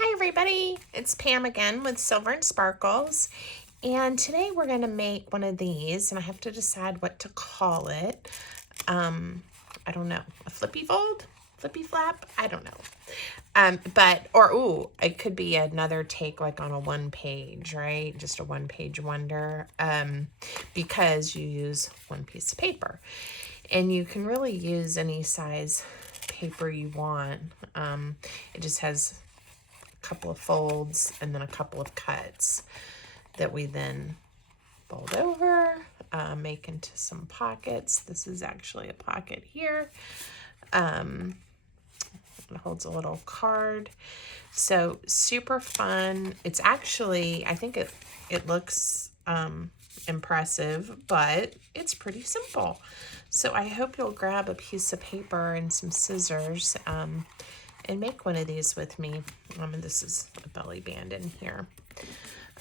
Hi everybody, it's Pam again with Silver and Sparkles, and today we're going to make one of these, and I have to decide what to call it. I don't know, a flippy fold? Flippy flap? I don't know. It could be another take like on a one page, right? Just a one page wonder, because you use one piece of paper. And you can really use any size paper you want. It just has couple of folds and then a couple of cuts that we then fold over, make into some pockets. This is actually a pocket here. It holds a little card. So super fun. It's actually, I think it looks impressive, but it's pretty simple. So I hope you'll grab a piece of paper and some scissors and make one of these with me. And this is a belly band in here.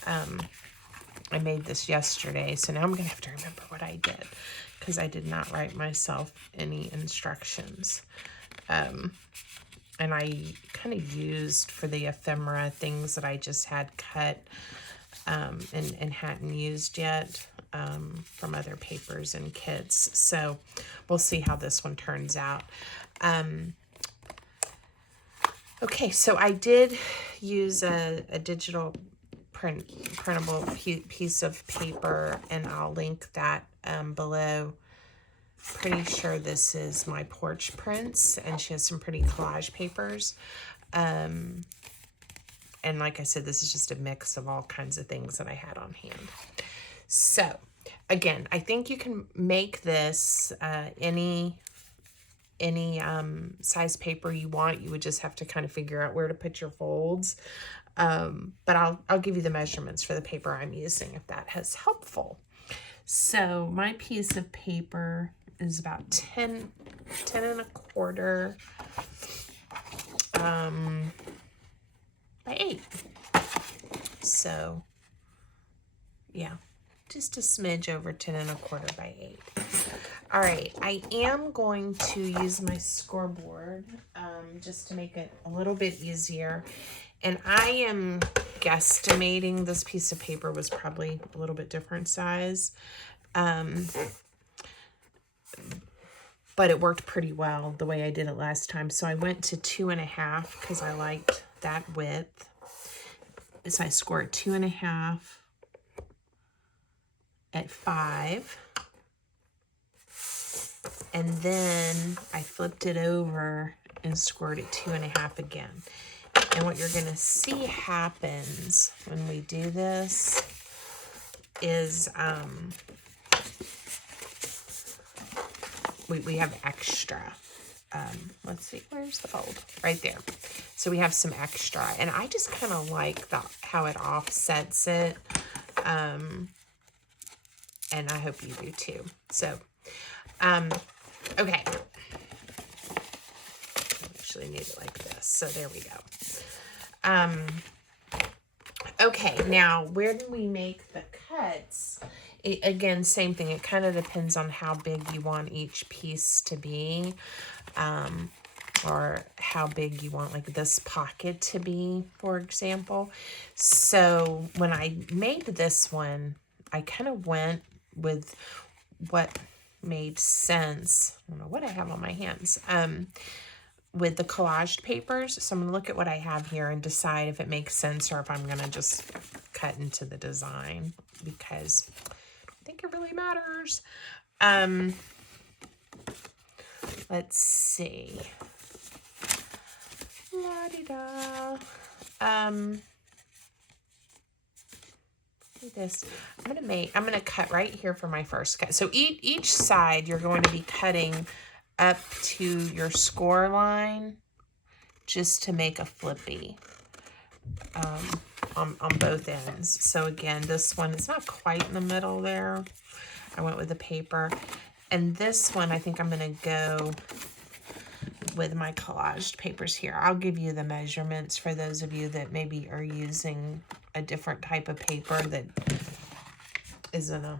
I made this yesterday, so now I'm gonna have to remember what I did because I did not write myself any instructions. And I kind of used for the ephemera things that I just had cut and hadn't used yet from other papers and kits. So we'll see how this one turns out. Okay, so I did use a digital printable piece of paper, and I'll link that below. Pretty sure this is my porch prints, and she has some pretty collage papers. And like I said, this is just a mix of all kinds of things that I had on hand. So, again, I think you can make this any size paper you want. You would just have to kind of figure out where to put your folds. But I'll give you the measurements for the paper I'm using if that is helpful. So my piece of paper is about 10 1/4 by 8. So yeah, just a smidge over 10 1/4 by 8. All right, I am going to use my scoreboard just to make it a little bit easier. And I am guesstimating this piece of paper was probably a little bit different size. But it worked pretty well the way I did it last time. So I went to 2.5 because I liked that width. So I scored 2.5 at 5. And then I flipped it over and scored it 2.5 again. And what you're gonna see happens when we do this is we have extra. Let's see, where's the fold? Right there. So we have some extra, and I just kind of like how it offsets it. And I hope you do too. So, okay. Actually need it like this. So there we go. Okay, now where do we make the cuts? Again, same thing. It kind of depends on how big you want each piece to be, or how big you want like this pocket to be, for example. So when I made this one, I kind of went with what made sense. I don't know what I have on my hands. With the collaged papers. So I'm going to look at what I have here and decide if it makes sense or if I'm going to just cut into the design, because I think it really matters. Let's see. La-di-da. This I'm gonna cut right here for my first cut. So each side you're going to be cutting up to your score line just to make a flippy on both ends. So again, this one is not quite in the middle there. I went with the paper. And this one, I think I'm going to go with my collaged papers here. I'll give you the measurements for those of you that maybe are using a different type of paper that isn't a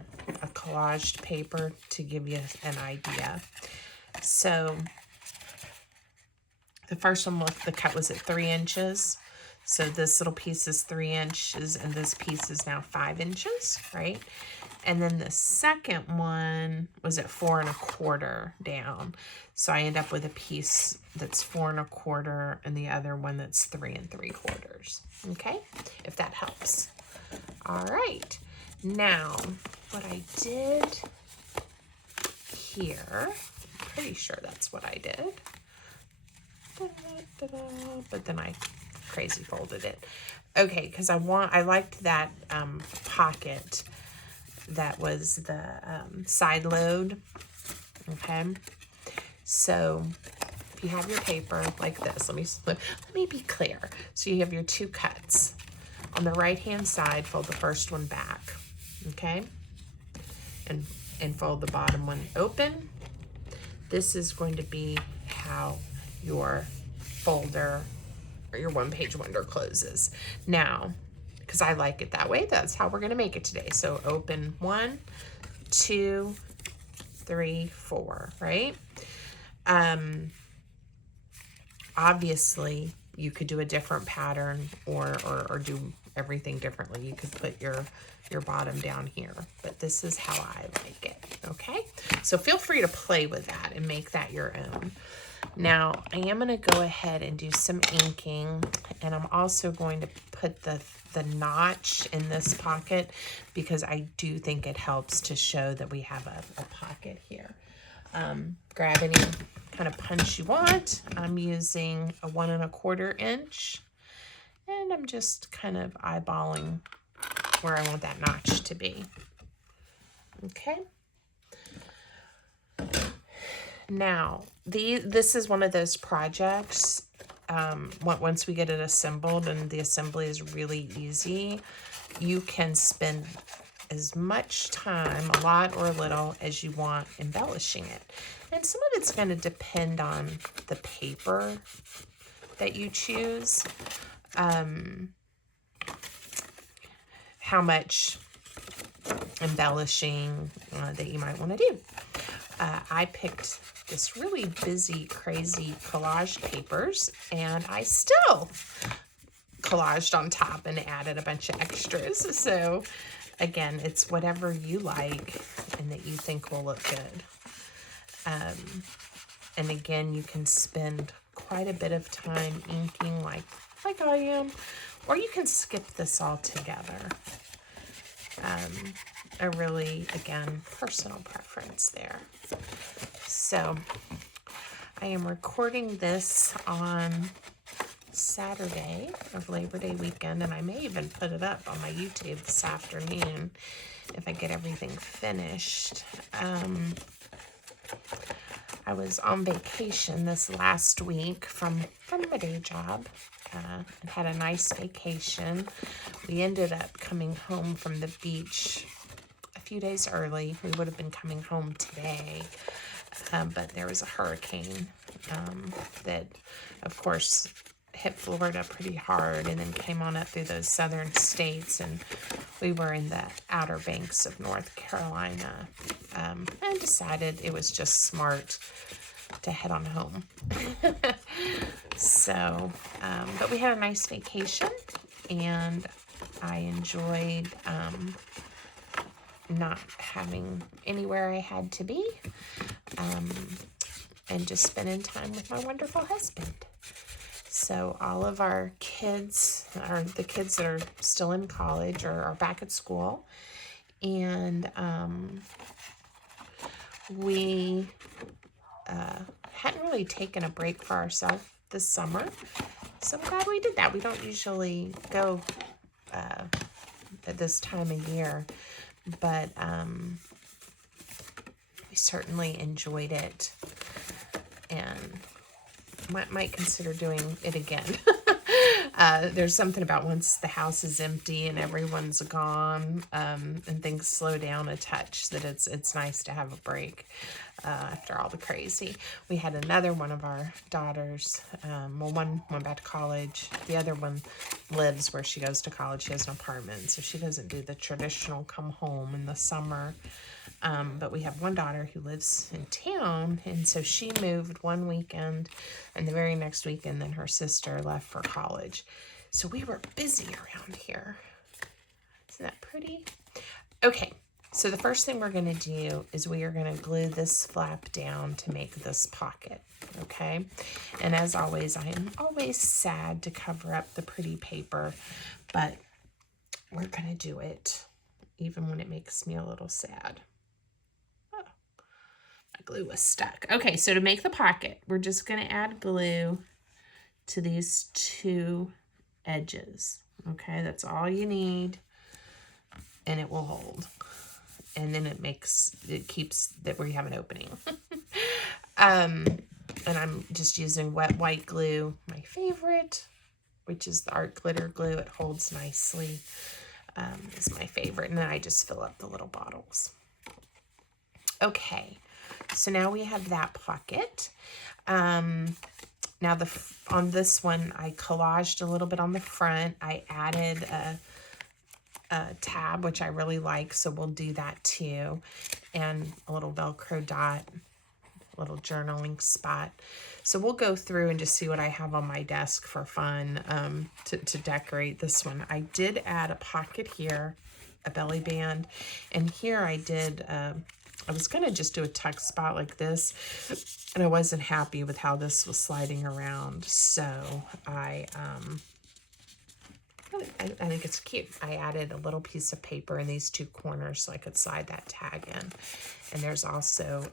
collaged paper, to give you an idea. So the first one, look, the cut was at 3 inches. So this little piece is 3 inches and this piece is now 5 inches, right? And then the second one was at 4 1/4 down. So I end up with a piece that's 4 1/4 and the other one that's 3 3/4. Okay, if that helps. All right, now what I did here, pretty sure that's what I did. But then I crazy folded it. Okay, because I liked that pocket that was the side load. Okay, so if you have your paper like this, let me be clear. So you have your 2 cuts. On the right hand side, fold the first one back. Okay, and fold the bottom one open. This is going to be how your folder or your one-page wonder closes. Now, because I like it that way, that's how we're going to make it today. So open 1, 2, 3, 4, right? Obviously, you could do a different pattern or do everything differently. You could put your bottom down here, but this is how I like it, okay? So feel free to play with that and make that your own. Now, I am going to go ahead and do some inking, and I'm also going to put the notch in this pocket because I do think it helps to show that we have a pocket here. Grab any kind of punch you want. I'm using a 1 1/4 inch, and I'm just kind of eyeballing where I want that notch to be. Okay. Now, this is one of those projects, once we get it assembled, and the assembly is really easy, you can spend as much time, a lot or a little, as you want embellishing it. And some of it's going to depend on the paper that you choose, how much embellishing that you might want to do. I picked this really busy, crazy collage papers, and I still collaged on top and added a bunch of extras. So again, it's whatever you like and that you think will look good. And again, you can spend quite a bit of time inking like I am, or you can skip this all together. A really, again, personal preference there. So I am recording this on Saturday of Labor Day weekend, and I may even put it up on my YouTube this afternoon if I get everything finished. I was on vacation this last week from my day job. And had a nice vacation. We ended up coming home from the beach a few days early. We would have been coming home today, but there was a hurricane that, of course, hit Florida pretty hard and then came on up through those southern states, and we were in the Outer Banks of North Carolina, and decided it was just smart to head on home. So, but we had a nice vacation, and I enjoyed not having anywhere I had to be, and just spending time with my wonderful husband. So all of our kids, or the kids that are still in college or are back at school, and we hadn't really taken a break for ourselves this summer, so I'm glad we did that. We don't usually go at this time of year, but we certainly enjoyed it and might consider doing it again. There's something about once the house is empty and everyone's gone, and things slow down a touch, that it's nice to have a break after all the crazy. We had another one of our daughters, well, one went back to college. The other one lives where she goes to college. She has an apartment, so she doesn't do the traditional come home in the summer. But we have one daughter who lives in town, and so she moved one weekend, and the very next weekend then her sister left for college. So we were busy around here. Isn't that pretty? Okay, so the first thing we're going to do is we are going to glue this flap down to make this pocket, okay? And as always, I am always sad to cover up the pretty paper, but we're going to do it even when it makes me a little sad. Oh, my glue was stuck. Okay, so to make the pocket, we're just going to add glue to these two edges, okay? That's all you need, and it will hold. And then it keeps that where you have an opening. And I'm just using wet white glue, my favorite, which is the Art Glitter glue. It holds nicely. Is my favorite. And then I just fill up the little bottles. Okay, so now we have that pocket. Now on this one, I collaged a little bit on the front. I added a tab, which I really like, so we'll do that too. And a little Velcro dot, little journaling spot. So we'll go through and just see what I have on my desk for fun to decorate this one. I did add a pocket here, a belly band, and here I did, I was going to just do a tuck spot like this, and I wasn't happy with how this was sliding around, so I think it's cute. I added a little piece of paper in these two corners so I could slide that tag in. And there's also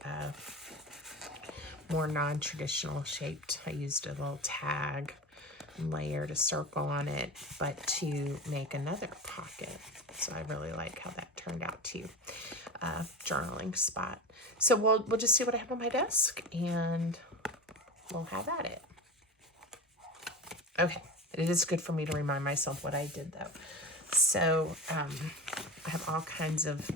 more non-traditional shaped. I used a little tag and layered a circle on it, but to make another pocket. So I really like how that turned out too. Journaling spot. So we'll just see what I have on my desk, and we'll have at it. Okay. It is good for me to remind myself what I did, though. So I have all kinds of,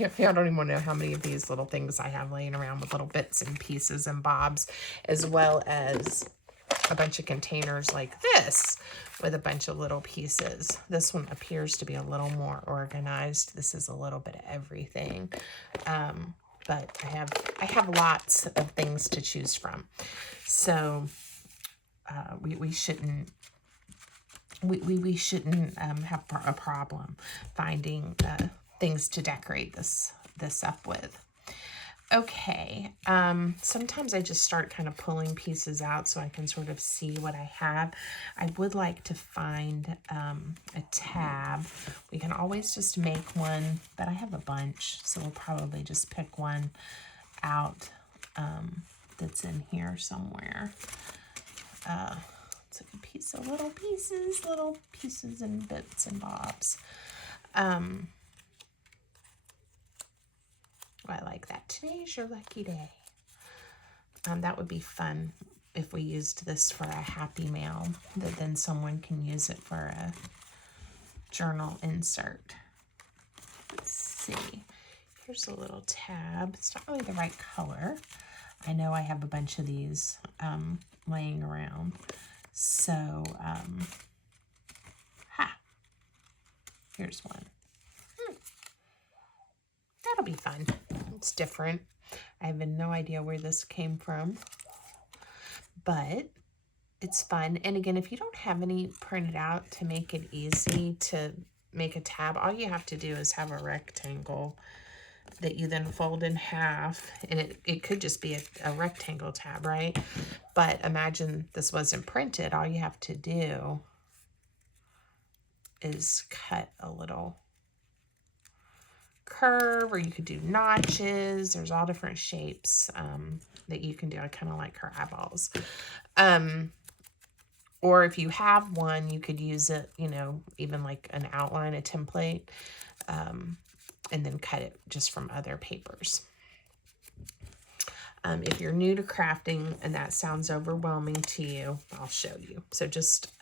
I don't even know how many of these little things I have laying around with little bits and pieces and bobs, as well as a bunch of containers like this with a bunch of little pieces. This one appears to be a little more organized. This is a little bit of everything. But I have lots of things to choose from. So we shouldn't have a problem finding things to decorate this up with. Okay, sometimes I just start kind of pulling pieces out so I can sort of see what I have. I would like to find a tab. We can always just make one, but I have a bunch, so we'll probably just pick one out that's in here somewhere. It's a piece of little pieces and bits and bobs. I like that. Today's your lucky day. That would be fun if we used this for a happy mail, that then someone can use it for a journal insert. Let's see. Here's a little tab. It's not really the right color. I know I have a bunch of these laying around. So, here's one. That'll be fun. It's different. I have no idea where this came from, but it's fun. And again, if you don't have any printed out to make it easy to make a tab, all you have to do is have a rectangle that you then fold in half, and it could just be a rectangle tab, right? But imagine this wasn't printed. All you have to do is cut a little curve, or you could do notches. There's all different shapes that you can do. I kind of like her eyeballs. Or if you have one, you could use it, you know, even like an outline, a template, and then cut it just from other papers. If you're new to crafting and that sounds overwhelming to you, I'll show you. So just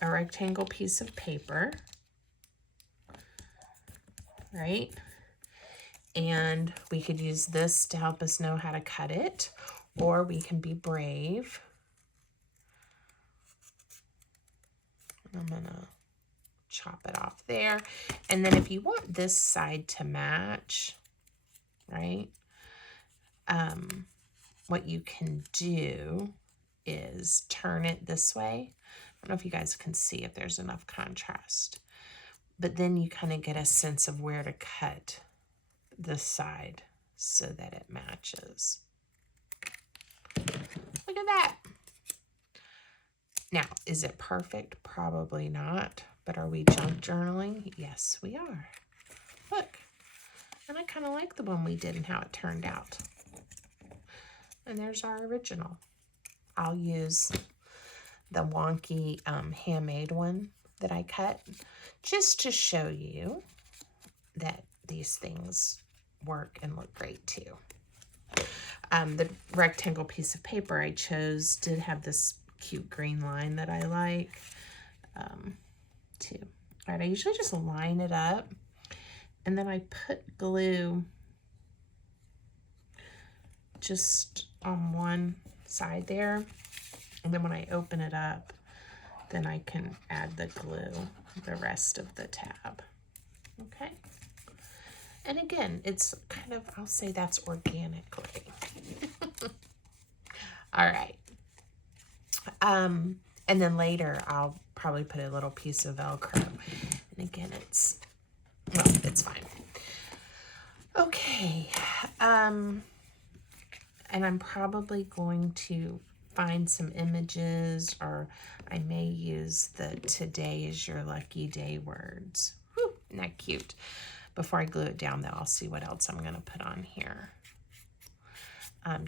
a rectangle piece of paper, right? And we could use this to help us know how to cut it, or we can be brave. I'm gonna chop it off there. And then if you want this side to match, right, what you can do is turn it this way don't know if you guys can see if there's enough contrast. But then you kind of get a sense of where to cut this side so that it matches. Look at that. Now, is it perfect? Probably not. But are we junk journaling? Yes, we are. Look. And I kind of like the one we did and how it turned out. And there's our original. I'll use the wonky handmade one that I cut just to show you that these things work and look great too. The rectangle piece of paper I chose did have this cute green line that I like too. All right, I usually just line it up and then I put glue just on one side there. And then when I open it up, then I can add the glue the rest of the tab. Okay. And again, it's kind of, I'll say that's organically. All right. And then later I'll probably put a little piece of Velcro. And again, it's, well, it's fine. Okay. And I'm probably going to find some images, or I may use the "today is your lucky day" words. Whew, isn't that cute? Before I glue it down though, I'll see what else I'm gonna put on here.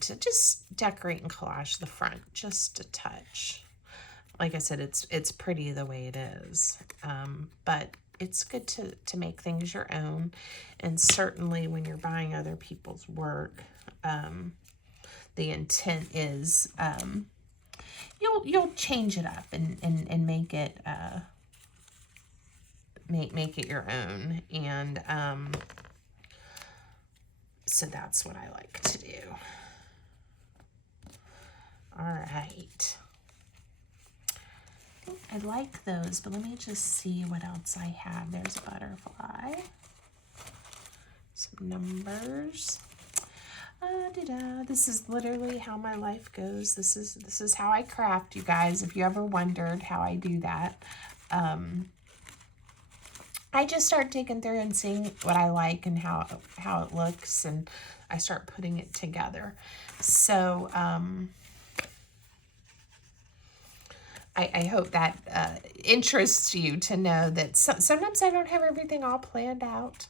To just decorate and collage the front, just a touch. Like I said, it's pretty the way it is, but it's good to make things your own. And certainly when you're buying other people's work, the intent is you'll change it up and make it make it your own. And so that's what I like to do. All right. I like those, but let me just see what else I have. There's a butterfly, some numbers. This is literally how my life goes. This is how I craft, you guys. If you ever wondered how I do that, I just start digging through and seeing what I like and how it looks, and I start putting it together. So I hope that interests you to know that sometimes I don't have everything all planned out.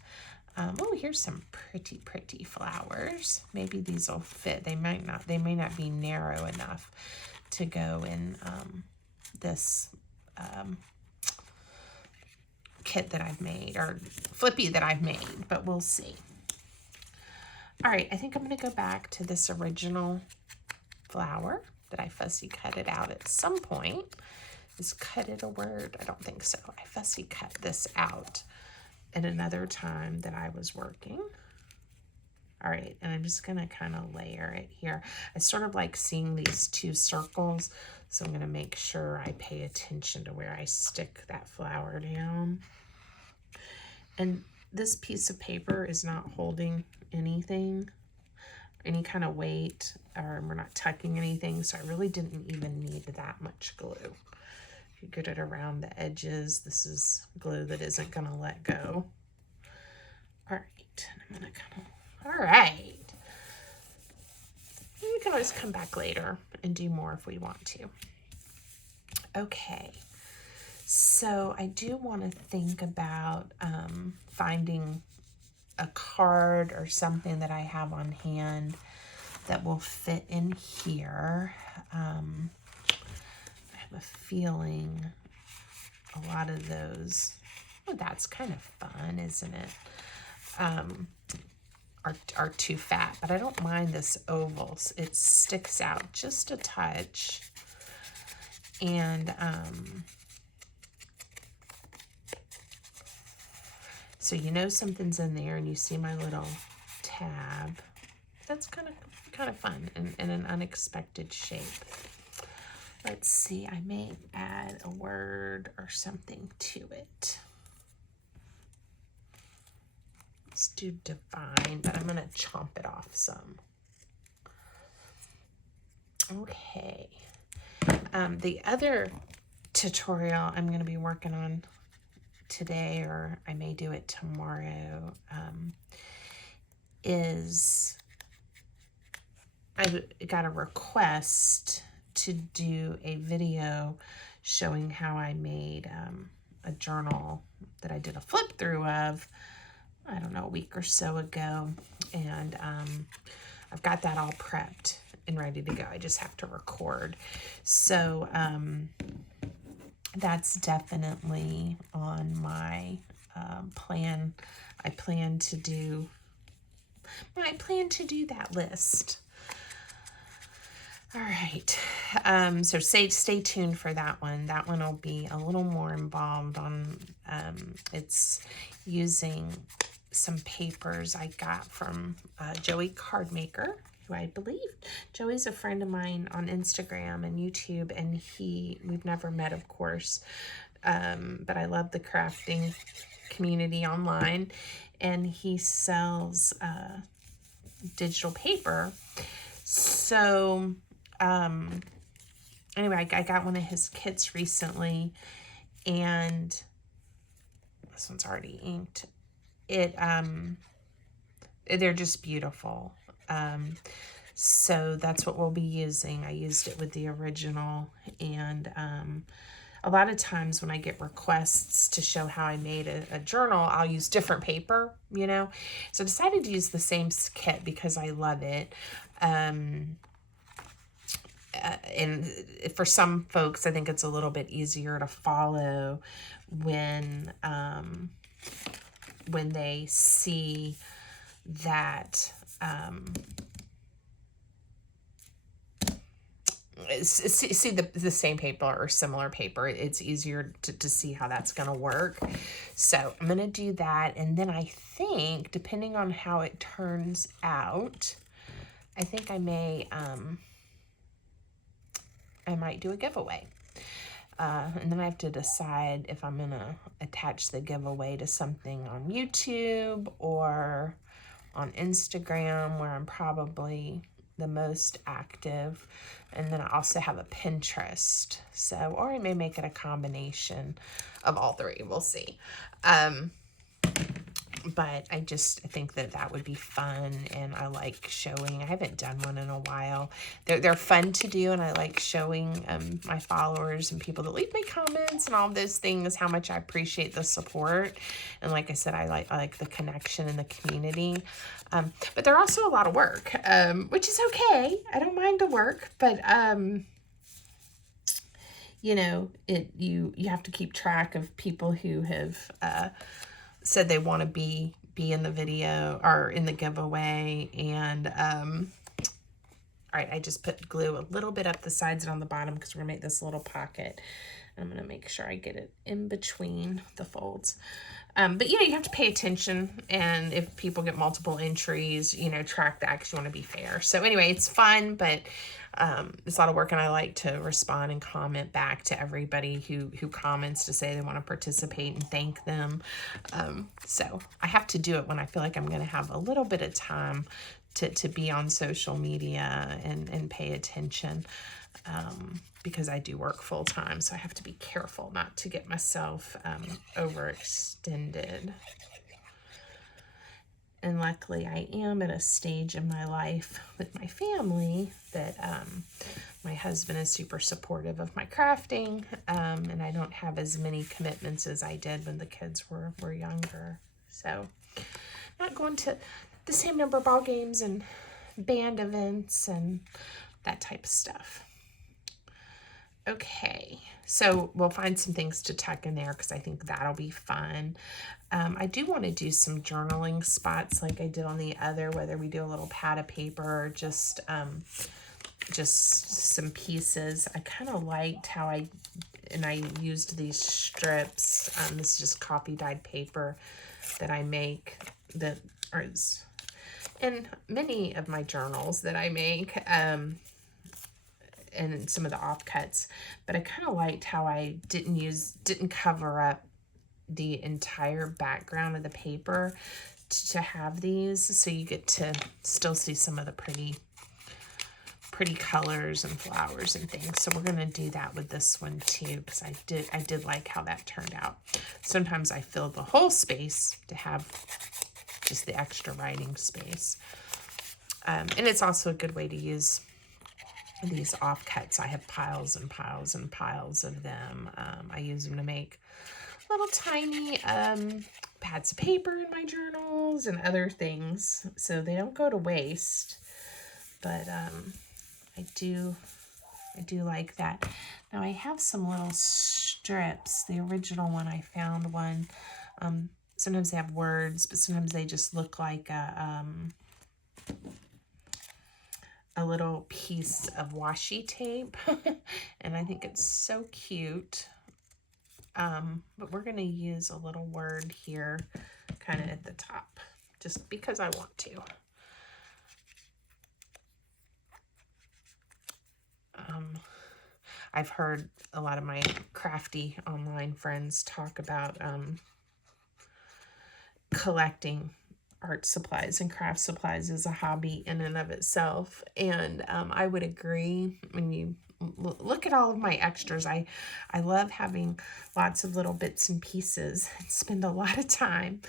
Oh, here's some pretty flowers. Maybe these will fit. They may not be narrow enough to go in this kit that I've made, or flippy that I've made, but we'll see. All right, I think I'm going to go back to this original flower that I fussy cut it out at some point. Is cut it a word? I don't think so. I fussy cut this out at another time that I was working. All right, and I'm just gonna kind of layer it here. I sort of like seeing these two circles, so I'm gonna make sure I pay attention to where I stick that flower down. And this piece of paper is not holding anything, any kind of weight, or we're not tucking anything, so I really didn't even need that much glue. If you get it around the edges, this is glue that isn't gonna let go. All right, I'm gonna kind of, all right. We can always come back later and do more if we want to. Okay, so I do want to think about finding a card or something that I have on hand that will fit in here. I have a feeling a lot of those, oh, that's kind of fun, isn't it? Are too fat, but I don't mind this oval. It sticks out just a touch. And so you know something's in there, and you see my little tab. That's kind of fun and in an unexpected shape. Let's see, I may add a word or something to it. Let's do divine, but I'm gonna chomp it off some. Okay. The other tutorial I'm going to be working on today, or I may do it tomorrow, is I got a request to do a video showing how I made a journal that I did a flip through of, I don't know, a week or so ago. And I've got that all prepped and ready to go. I just have to record. So that's definitely on my plan. I plan to do that list. All right, so stay tuned for that one. That one will be a little more involved on, it's using some papers I got from Joey Cardmaker, who I believe, Joey's a friend of mine on Instagram and YouTube, and we've never met, of course, but I love the crafting community online, and he sells digital paper. So anyway, I got one of his kits recently, and this one's already inked. They're just beautiful. So that's what we'll be using. I used it with the original, and a lot of times when I get requests to show how I made a journal, I'll use different paper, you know. So I decided to use the same kit because I love it. And for some folks, I think it's a little bit easier to follow when they see that see the same paper or similar paper. It's easier to see how that's going to work. So I'm going to do that, and then I think, depending on how it turns out, I think I might do a giveaway. And then I have to decide if I'm going to attach the giveaway to something on YouTube or on Instagram, where I'm probably the most active. And then I also have a Pinterest. So, or I may make it a combination of all three. We'll see. But I think that would be fun, and I like showing. I haven't done one in a while. They're fun to do, and I like showing my followers and people that leave me comments and all those things how much I appreciate the support. And like I said, I like the connection in the community. But they're also a lot of work, which is okay. I don't mind the work, but you know, you have to keep track of people who have said they want to be in the video or in the giveaway. And all right, I just put glue a little bit up the sides and on the bottom because we're gonna make this little pocket. I'm gonna make sure I get it in between the folds. But you have to pay attention, and if people get multiple entries, track that, because you want to be fair. So anyway, it's fun, but it's a lot of work, and I like to respond and comment back to everybody who comments to say they want to participate and thank them. So I have to do it when I feel like I'm going to have a little bit of time to be on social media and pay attention. Because I do work full time, so I have to be careful not to get myself overextended. And luckily, I am at a stage in my life with my family that my husband is super supportive of my crafting, and I don't have as many commitments as I did when the kids were younger. So, not going to the same number of ball games and band events and that type of stuff. Okay, so we'll find some things to tuck in there because I think that'll be fun. I do want to do some journaling spots like I did on the other, whether we do a little pad of paper or just some pieces. I kind of liked how I used these strips. This is just copy dyed paper that I make that is in many of my journals that I make. And some of the offcuts, but I kind of liked how I didn't cover up the entire background of the paper to have these, so you get to still see some of the pretty pretty colors and flowers and things. So we're going to do that with this one too, because I did like how that turned out. Sometimes I fill the whole space to have just the extra writing space. And it's also a good way to use these offcuts. I have piles and piles and piles of them. I use them to make little tiny pads of paper in my journals and other things, so they don't go to waste. But I do like that. Now I have some little strips. The original one, I found one. Sometimes they have words, but sometimes they just look like a little piece of washi tape. And I think it's so cute. But we're going to use a little word here kind of at the top, just because I want to. I've heard a lot of my crafty online friends talk about collecting art supplies and craft supplies as a hobby in and of itself. And I would agree. When you look at all of my extras, I love having lots of little bits and pieces and spend a lot of time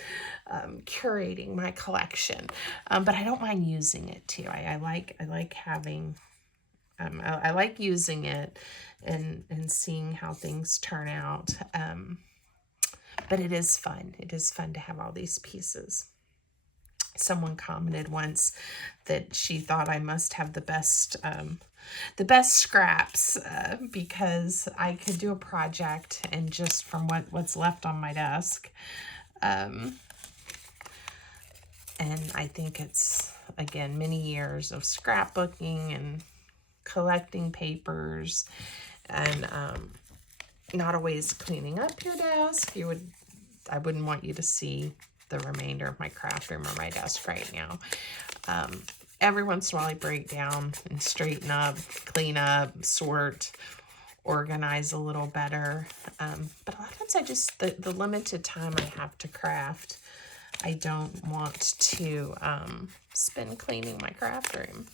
curating my collection. But I don't mind using it too. I like having... I like using it and seeing how things turn out. But it is fun. It is fun to have all these pieces. Someone commented once that she thought I must have the best scraps because I could do a project and just from what's left on my desk. And I think it's, again, many years of scrapbooking and collecting papers, and not always cleaning up your desk. I wouldn't want you to see the remainder of my craft room or my desk right now. Every once in a while I break down and straighten up, clean up, sort, organize a little better. But a lot of times I just, the limited time I have to craft, I don't want to spend cleaning my craft room.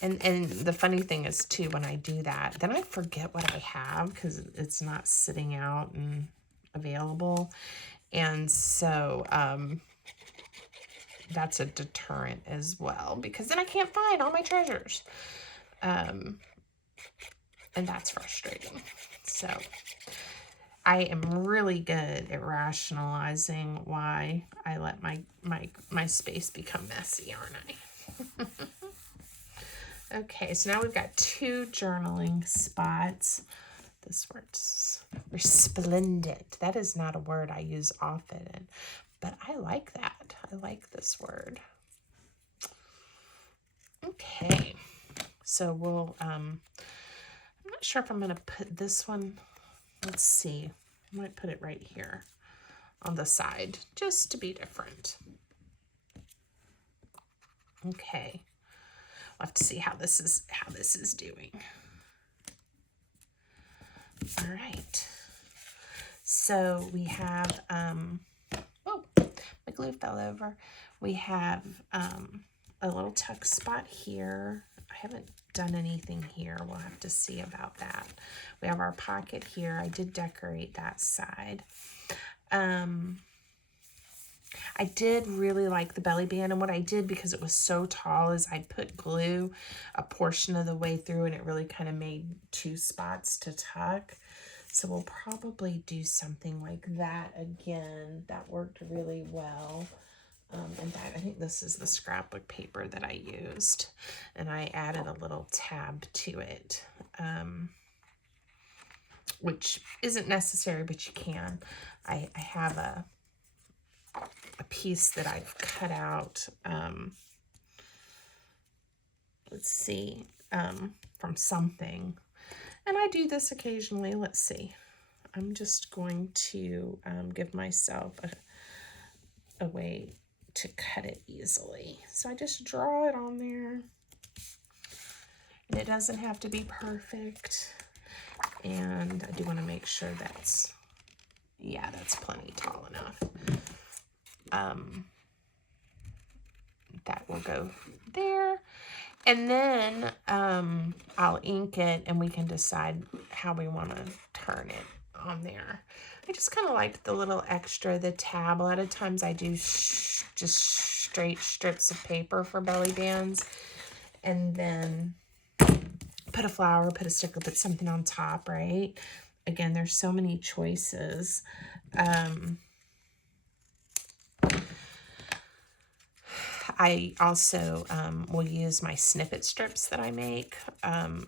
And the funny thing is, too, when I do that, then I forget what I have because it's not sitting out and available. And so that's a deterrent as well, because then I can't find all my treasures. And that's frustrating. So I am really good at rationalizing why I let my space become messy, aren't I? Okay, so now we've got 2 journaling spots. This word's resplendent. That is not a word I use often, but I like that. I like this word. Okay, so we'll, I'm not sure if I'm going to put this one, let's see. I might put it right here on the side, just to be different. Okay. I'll have to see how this is doing. All right. So we have, oh, my glue fell over. We have a little tuck spot here. I haven't done anything here. We'll have to see about that. We have our pocket here. I did decorate that side. I did really like the belly band, and what I did, because it was so tall, is I put glue a portion of the way through, and it really kind of made 2 spots to tuck. So we'll probably do something like that again. That worked really well. In fact, I think this is the scrapbook paper that I used, and I added a little tab to it, which isn't necessary, but you can. I have a piece that I've cut out, let's see, from something. And I do this occasionally. Let's see. I'm just going to give myself a way to cut it easily. So I just draw it on there. And it doesn't have to be perfect. And I do want to make sure that's, yeah, that's plenty tall enough. That will go there. And then I'll ink it and we can decide how we want to turn it on there. I just kind of like the little extra, the tab. A lot of times I do just straight strips of paper for belly bands. And then put a flower, put a sticker, put something on top, right? Again, there's so many choices. I also will use my snippet strips that I make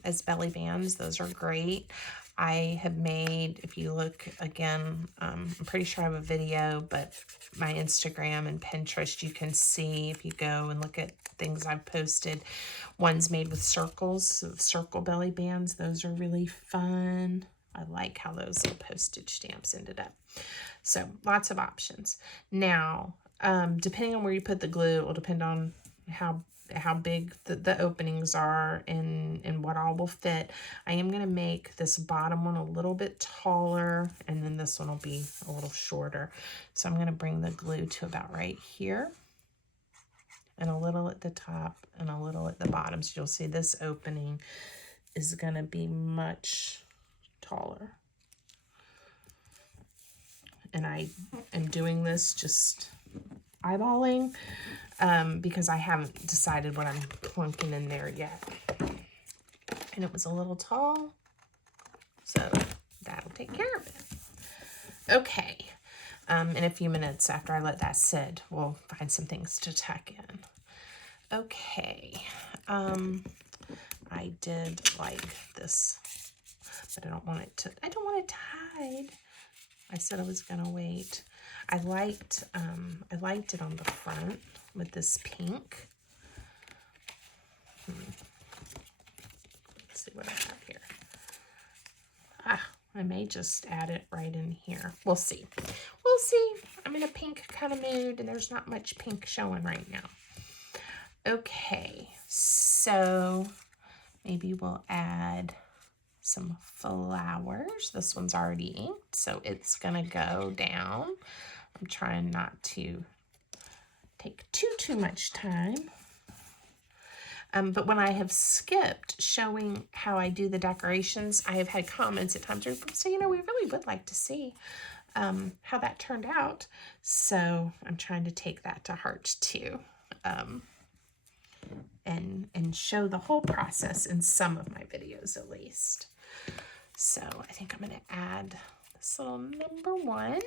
as belly bands. Those are great. I have made, if you look again, I'm pretty sure I have a video, but my Instagram and Pinterest, you can see if you go and look at things I've posted. One's made with circles, so circle belly bands. Those are really fun. I like how those little postage stamps ended up. So lots of options. Now, depending on where you put the glue, it will depend on how big the openings are and what all will fit. I am going to make this bottom one a little bit taller, and then this one will be a little shorter. So I'm going to bring the glue to about right here, and a little at the top and a little at the bottom. So you'll see this opening is going to be much taller. And I am doing this just eyeballing because I haven't decided what I'm plunking in there yet. And it was a little tall, so that'll take care of it. Okay, in a few minutes after I let that sit, we'll find some things to tuck in. Okay, I did like this, but I don't want it to hide. I said I was gonna wait. I liked it on the front with this pink. Let's see what I have here. I may just add it right in here. We'll see. We'll see. I'm in a pink kind of mood, and there's not much pink showing right now. Okay, so maybe we'll add some flowers. This one's already inked, so it's gonna go down. I'm trying not to take too much time. But when I have skipped showing how I do the decorations, I have had comments at times where people say, we really would like to see how that turned out. So I'm trying to take that to heart too. And show the whole process in some of my videos at least. So I think I'm going to add this little number 1.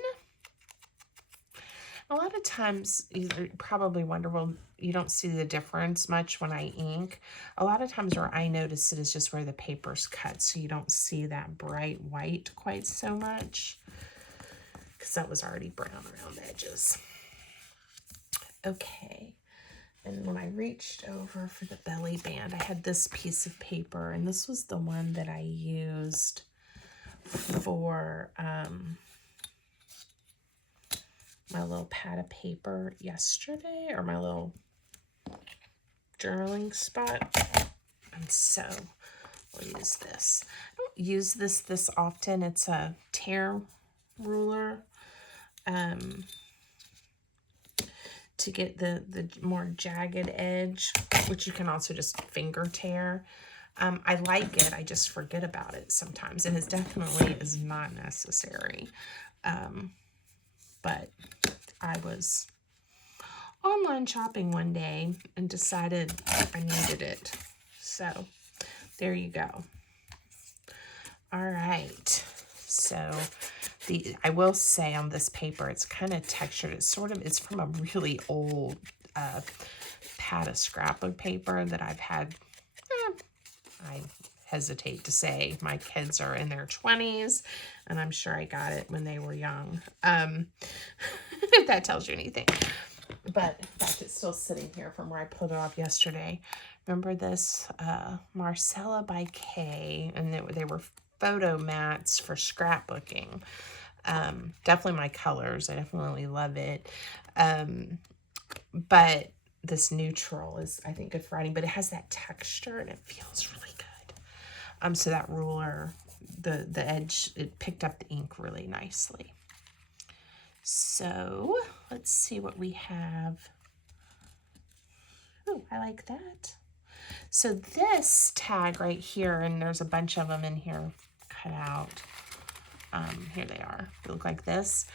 A lot of times you probably wonder, well, you don't see the difference much when I ink. A lot of times where I notice it is just where the paper's cut, so you don't see that bright white quite so much, because that was already brown around the edges. Okay. And when I reached over for the belly band, I had this piece of paper, and this was the one that I used for my little pad of paper yesterday, or my little journaling spot. And so we'll use this. I don't use this often. It's a tear ruler. To get the more jagged edge, which you can also just finger tear. I like it, I just forget about it sometimes, and it definitely is not necessary. But I was online shopping one day and decided I needed it. So there you go. All right, so I will say on this paper, it's kind of textured. It's from a really old pad of scrapbook paper that I've had. I hesitate to say my kids are in their 20s, and I'm sure I got it when they were young. If that tells you anything. But in fact, it's still sitting here from where I pulled it off yesterday. Remember this Marcella by Kay, and they were photo mats for scrapbooking. Definitely my colors. I definitely love it. But this neutral is, I think, good for writing, but it has that texture and it feels really good. So that ruler, the edge, it picked up the ink really nicely. So let's see what we have. Oh, I like that. So this tag right here, and there's a bunch of them in here cut out. Here they are. They look like this.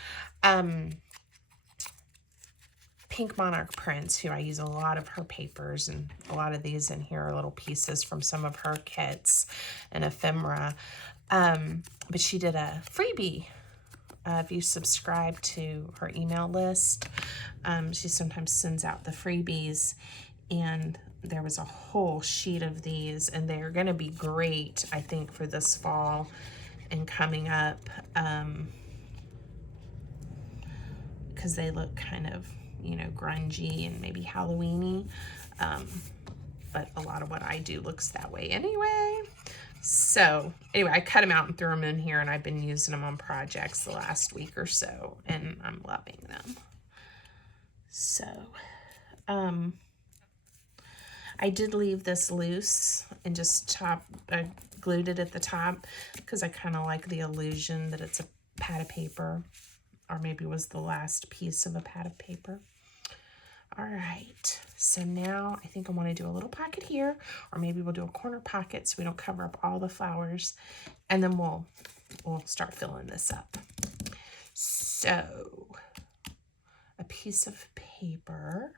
Pink Monarch Prints, who I use a lot of her papers, and a lot of these in here are little pieces from some of her kits and ephemera. But she did a freebie. If you subscribe to her email list, she sometimes sends out the freebies, and there was a whole sheet of these, and they're going to be great, I think, for this fall and coming up, because they look kind of, you know, grungy and maybe Halloween-y, but a lot of what I do looks that way anyway. So anyway, I cut them out and threw them in here, and I've been using them on projects the last week or so, and I'm loving them. So I did leave this loose and just glued it at the top because I kind of like the illusion that it's a pad of paper, or maybe it was the last piece of a pad of paper. All right, so now I think I want to do a little pocket here, or maybe we'll do a corner pocket so we don't cover up all the flowers, and then we'll start filling this up. So a piece of paper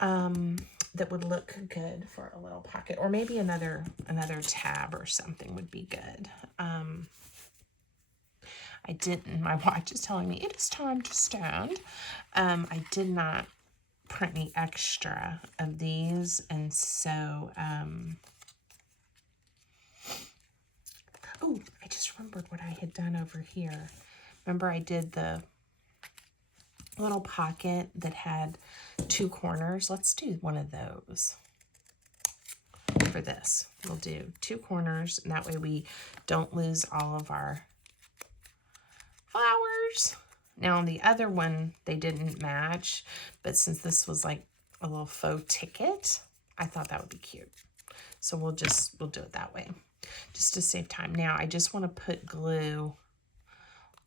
that would look good for a little pocket, or maybe another tab or something would be good. I didn't, my watch is telling me it is time to stand. I did not print any extra of these, and so, oh, I just remembered what I had done over here. Remember I did the little pocket that had 2 corners? Let's do one of those for this. We'll do 2 corners, and that way we don't lose all of our flowers. Now on the other one, they didn't match, but since this was like a little faux ticket, I thought that would be cute. So we'll do it that way, just to save time. Now I just want to put glue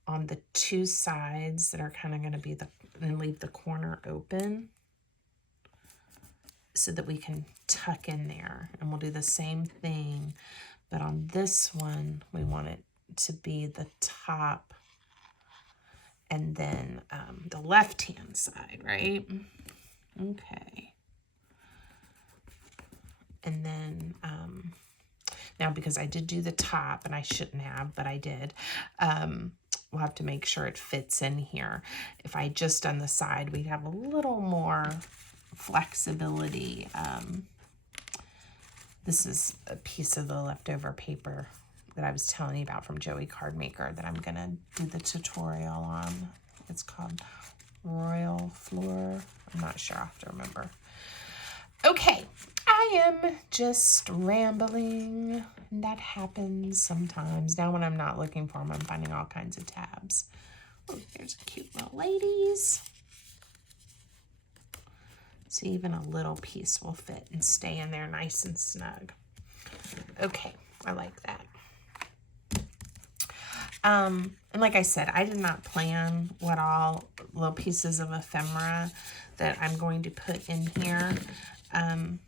on the 2 sides that are kind of going to be and leave the corner open so that we can tuck in there. And we'll do the same thing, but on this one, we want it to be the top and then the left-hand side, right? Okay. And then, now because I did do the top, and I shouldn't have, but I did, we'll have to make sure it fits in here. If I had just done the side, we'd have a little more flexibility. This is a piece of the leftover paper that I was telling you about from Joey Card Maker that I'm gonna do the tutorial on. It's called Royal Floor. I'm not sure, I have to remember. Okay, I am just rambling, and that happens sometimes. Now when I'm not looking for them, I'm finding all kinds of tabs. Oh, there's a cute little ladies. So even a little piece will fit and stay in there nice and snug. Okay, I like that. And like I said, I did not plan what all little pieces of ephemera that I'm going to put in here.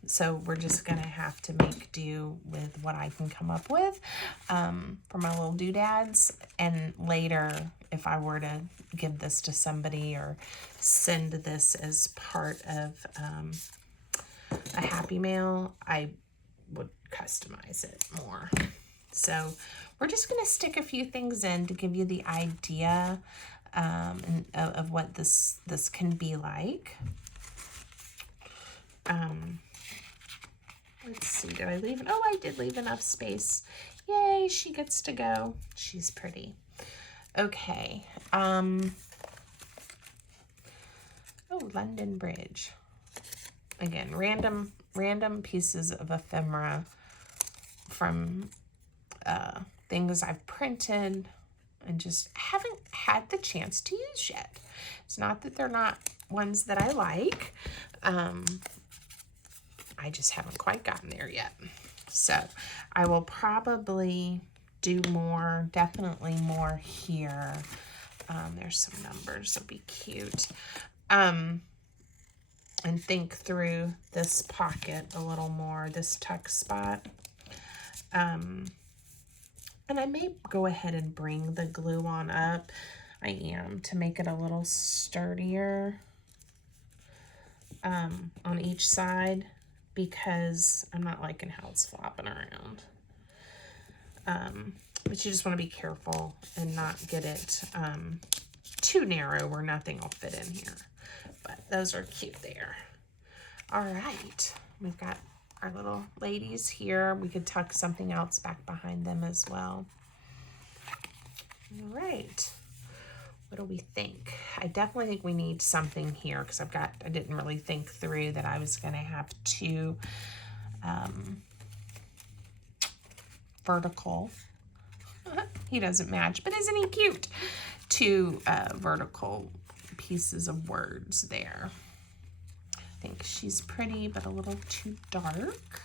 So we're just going to have to make do with what I can come up with for my little doodads. And later, if I were to give this to somebody or send this as part of a Happy Mail, I would customize it more. So we're just going to stick a few things in to give you the idea of what this can be like. Let's see, did I leave? Oh, I did leave enough space. Yay, she gets to go. She's pretty. Okay. Oh, London Bridge. Again, random pieces of ephemera from things I've printed and just haven't had the chance to use yet. It's not that they're not ones that I like. I just haven't quite gotten there yet. So I will probably do more, definitely more here. There's some numbers that'll be cute. and think through this pocket a little more, this tuck spot. And I may go ahead and bring the glue on up. I am, to make it a little sturdier on each side, because I'm not liking how it's flopping around. But you just want to be careful and not get it too narrow where nothing will fit in here. But those are cute there. All right, we've got our little ladies here. We could tuck something else back behind them as well. All right, what do we think? I definitely think we need something here, because I didn't really think through that I was gonna have two vertical, he doesn't match, but isn't he cute? Two vertical pieces of words there. I think she's pretty, but a little too dark.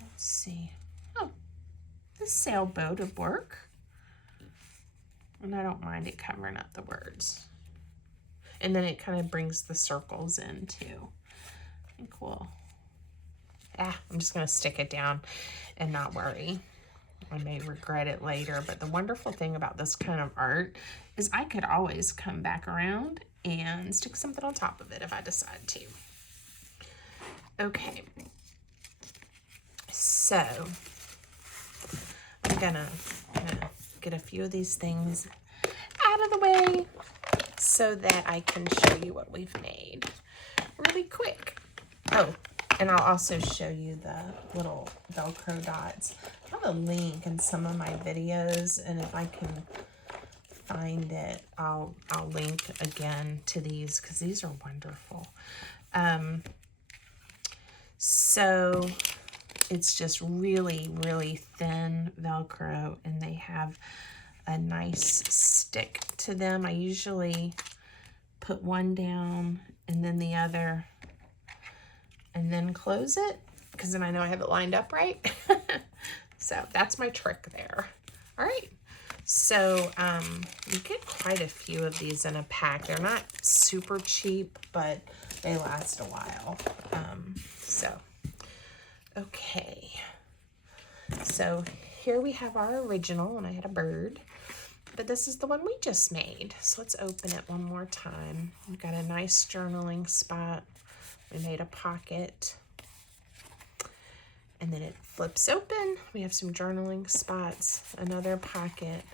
Let's see. Oh, this sailboat would work. And I don't mind it covering up the words. And then it kind of brings the circles in too. I think we'll, I'm just gonna stick it down and not worry. I may regret it later, but the wonderful thing about this kind of art is I could always come back around and stick something on top of it if I decide to. Okay, so I'm gonna get a few of these things out of the way so that I can show you what we've made really quick. Oh, and I'll also show you the little Velcro dots. I have a link in some of my videos, and if I can find it, I'll link again to these, because these are wonderful. So it's just really, really thin Velcro, and they have a nice stick to them. I usually put one down and then the other, and then close it, because then I know I have it lined up right. So that's my trick there. All right, so you get quite a few of these in a pack. They're not super cheap, but they last a while. Okay, so here we have our original, and I had a bird, but this is the one we just made. So let's open it one more time. We've got a nice journaling spot. We made a pocket, and then it flips open. We have some journaling spots, another pocket,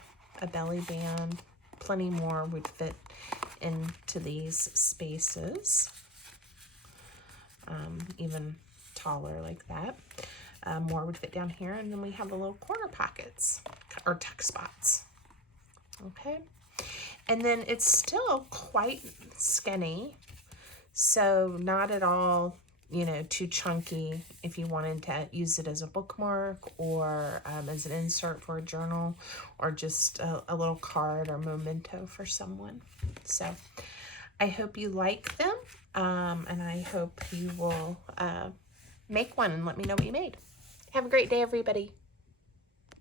a belly band. Plenty more would fit into these spaces, even taller like that. More would fit down here, and then we have the little corner pockets or tuck spots. Okay, and then it's still quite skinny, so not at all, you know, too chunky if you wanted to use it as a bookmark or as an insert for a journal, or just a little card or memento for someone. So I hope you like them, and I hope you will make one and let me know what you made. Have a great day, everybody.